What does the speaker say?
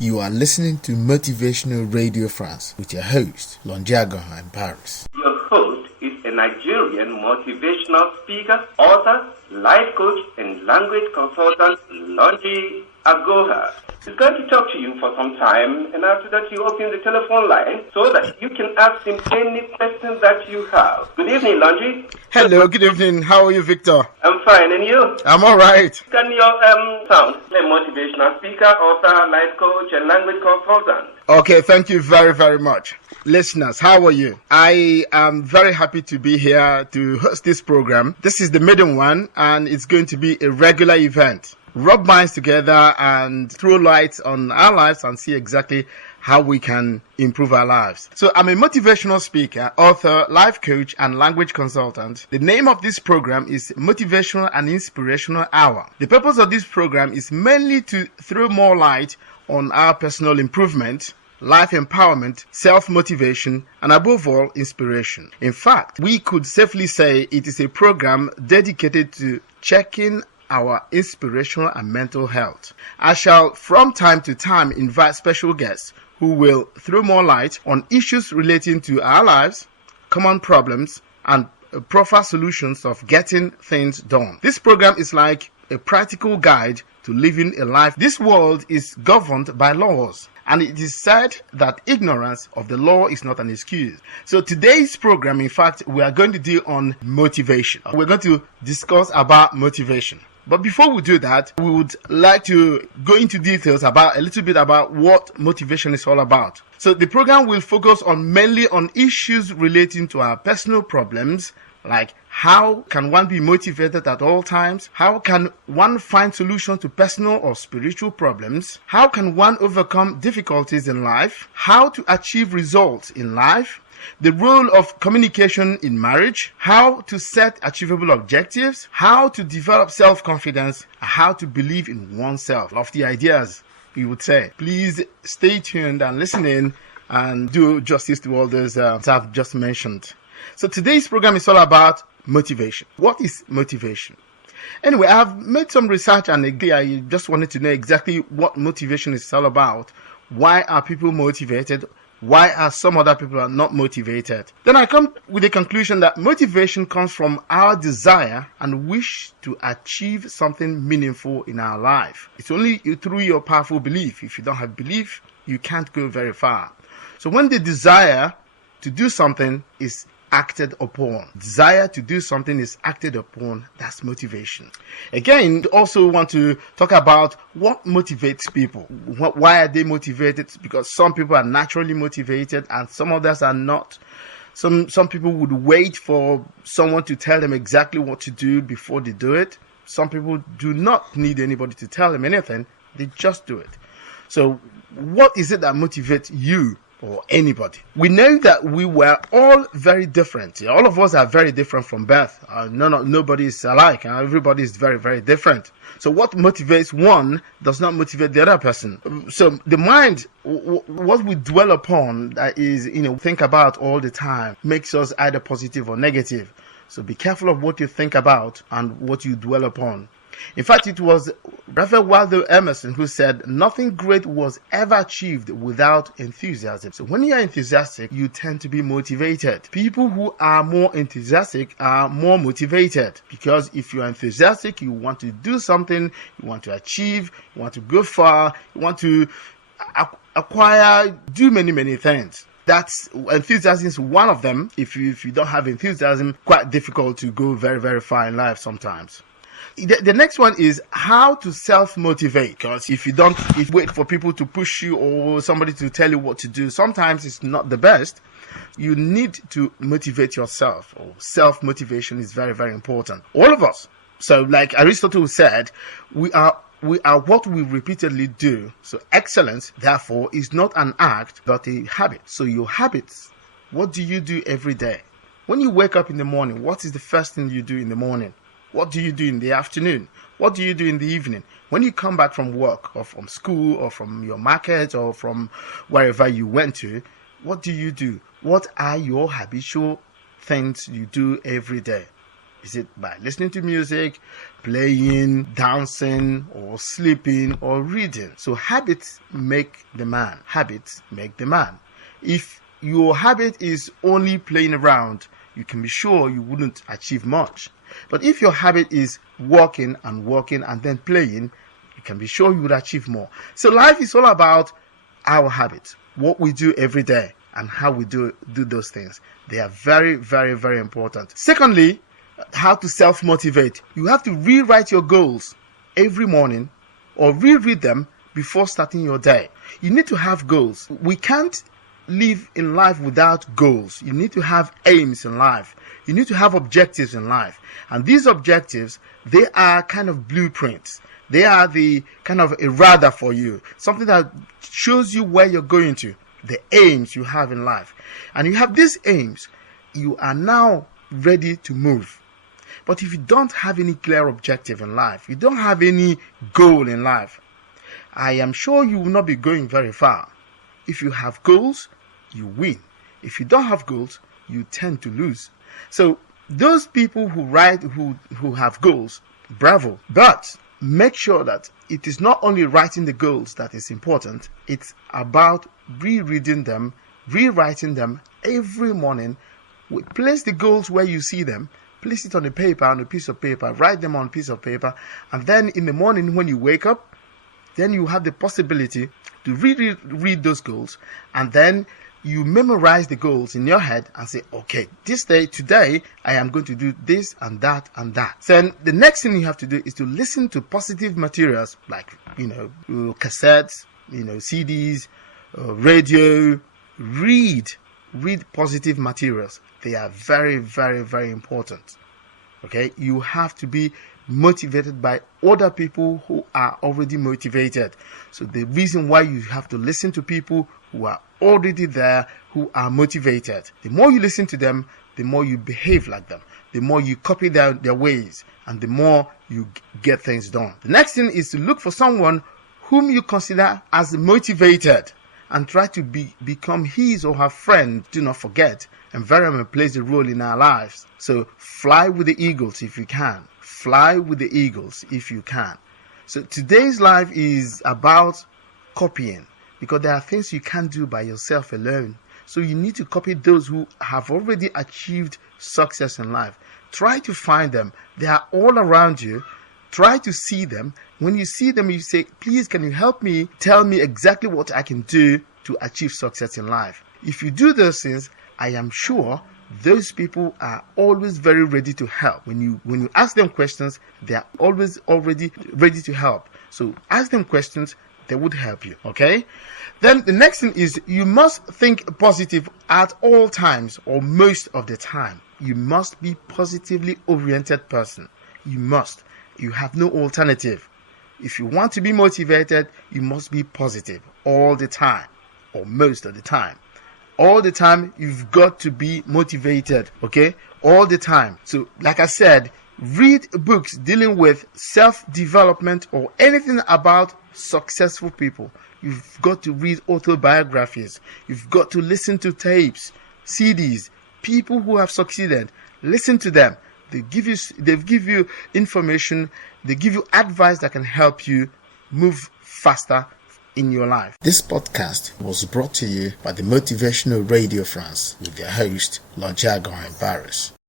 You are listening to Motivational Radio France with your host, Longy AGOHA in Paris. Your host is a Nigerian motivational speaker, author, life coach, and language consultant, Longy AGOHA. He's going to talk to you for some time, and after that you open the telephone line so that you can ask him any questions that you have. Good evening, Longy. Hello, good evening. How are you, Victor? I'm fine, and you? I'm all right. Can you sound a motivational speaker, author, life coach, and language consultant? Okay, thank you very, very much. Listeners, how are you? I am very happy to be here to host this program. This is the maiden one, and it's going to be a regular event. Rub minds together and throw lights on our lives and see exactly how we can improve our lives. So I'm a motivational speaker, author, life coach, and language consultant. The name of this program is Motivational and Inspirational Hour. The purpose of this program is mainly to throw more light on our personal improvement, life empowerment, self-motivation, and above all, inspiration. In fact, we could safely say it is a program dedicated to checking our inspirational and mental health. I shall from time to time invite special guests who will throw more light on issues relating to our lives, common problems, and proper solutions of getting things done. This program is like a practical guide to living a life. This world is governed by laws, and it is said that ignorance of the law is not an excuse. So today's program, in fact, we are going to deal on motivation. We're going to discuss about motivation. But before we do that, we would like to go into details about a little bit about what motivation is all about. So the program will focus on mainly on issues relating to our personal problems, like how can one be motivated at all times? How can one find solutions to personal or spiritual problems? How can one overcome difficulties in life? How to achieve results in life? The role of communication in marriage, how to set achievable objectives, how to develop self-confidence, how to believe in oneself. Lofty ideas, we would say. Please stay tuned and listen in and do justice to all those I've just mentioned. So today's program is all about motivation. What is motivation? Anyway, I've made some research and I just wanted to know exactly what motivation is all about. Why are people motivated? Why are some other people not motivated? Then I come with the conclusion that motivation comes from our desire and wish to achieve something meaningful in our life. It's only through your powerful belief. If you don't have belief, you can't go very far. So when the desire to do something is acted upon, desire to do something is acted upon, that's motivation. Again, also want to talk about what motivates people. Why are they motivated? Because some people are naturally motivated and some others are not. Some people would wait for someone to tell them exactly what to do before they do it. Some people do not need anybody to tell them anything, they just do it. So what is it that motivates you or anybody? We know that we were all very different. All of us are very different from birth. Nobody is alike. Everybody is very, very different. So what motivates one does not motivate the other person. So the mind, what we dwell upon, that is, think about all the time, makes us either positive or negative. So be careful of what you think about and what you dwell upon. In fact, it was Reverend Waldo Emerson who said, nothing great was ever achieved without enthusiasm. So when you are enthusiastic, you tend to be motivated. People who are more enthusiastic are more motivated, because if you are enthusiastic, you want to do something, you want to achieve, you want to go far, you want to acquire, do many, many things. That's enthusiasm is one of them. If you don't have enthusiasm, quite difficult to go very, very far in life sometimes. The next one is how to self-motivate, because if you wait for people to push you or somebody to tell you what to do, sometimes it's not the best. You need to motivate yourself, or self-motivation is very, very important. All of us. So like Aristotle said, we are what we repeatedly do. So excellence, therefore, is not an act, but a habit. So your habits, what do you do every day? When you wake up in the morning, what is the first thing you do in the morning? What do you do in the afternoon? What do you do in the evening? When you come back from work or from school or from your market or from wherever you went to, what do you do? What are your habitual things you do every day? Is it by listening to music, playing, dancing, or sleeping, or reading? So habits make the man. Habits make the man. If your habit is only playing around, you can be sure you wouldn't achieve much. But if your habit is walking and then playing, you can be sure you would achieve more. So life is all about our habits, what we do every day, and how we do those things. They are very, very, very important. Secondly, how to self-motivate. You have to rewrite your goals every morning or reread them before starting your day. You need to have goals. We can't live in life without goals. You need to have aims in life. You need to have objectives in life. And these objectives, they are kind of blueprints. They are the kind of a radar for you. Something that shows you where you're going to. The aims you have in life. And you have these aims, you are now ready to move. But if you don't have any clear objective in life, you don't have any goal in life, I am sure you will not be going very far. If you have goals, you win. If you don't have goals, you tend to lose. So those people who have goals, bravo. But make sure that it is not only writing the goals that is important, it's about rereading them, rewriting them every morning. Place the goals where you see them, place it on a piece of paper, write them on a piece of paper, and then in the morning when you wake up, then you have the possibility to read those goals, and then you memorize the goals in your head and say, okay, today, I am going to do this and that and that. Then the next thing you have to do is to listen to positive materials like, cassettes, CDs, radio. Read positive materials. They are very, very, very important. Okay, you have to be motivated by other people who are already motivated. So the reason why you have to listen to people who are already there, who are motivated. The more you listen to them, the more you behave like them, the more you copy their ways, and the more you get things done. The next thing is to look for someone whom you consider as motivated and try to become his or her friend. Do not forget, environment plays a role in our lives. So fly with the eagles if you can. Fly with the eagles if you can. So today's life is about copying, because there are things you can't do by yourself alone. So you need to copy those who have already achieved success in life. Try to find them. They are all around you. Try to see them. When you see them, you say, please, can you help me? Tell me exactly what I can do to achieve success in life. If you do those things, I am sure those people are always very ready to help. When you ask them questions, they are always already ready to help. So ask them questions, they would help you. Okay? Then the next thing is you must think positive at all times, or most of the time. You must be positively oriented person. You must. You have no alternative. If you want to be motivated, you must be positive all the time, or most of the time. All the time, you've got to be motivated, okay? All the time. So, like I said, read books dealing with self-development or anything about successful people. You've got to read autobiographies. You've got to listen to tapes, CDs, people who have succeeded. Listen to them. They give you information. They give you advice that can help you move faster in your life. This podcast was brought to you by the Motivational Radio France with their host, Longy AGOHA in Paris.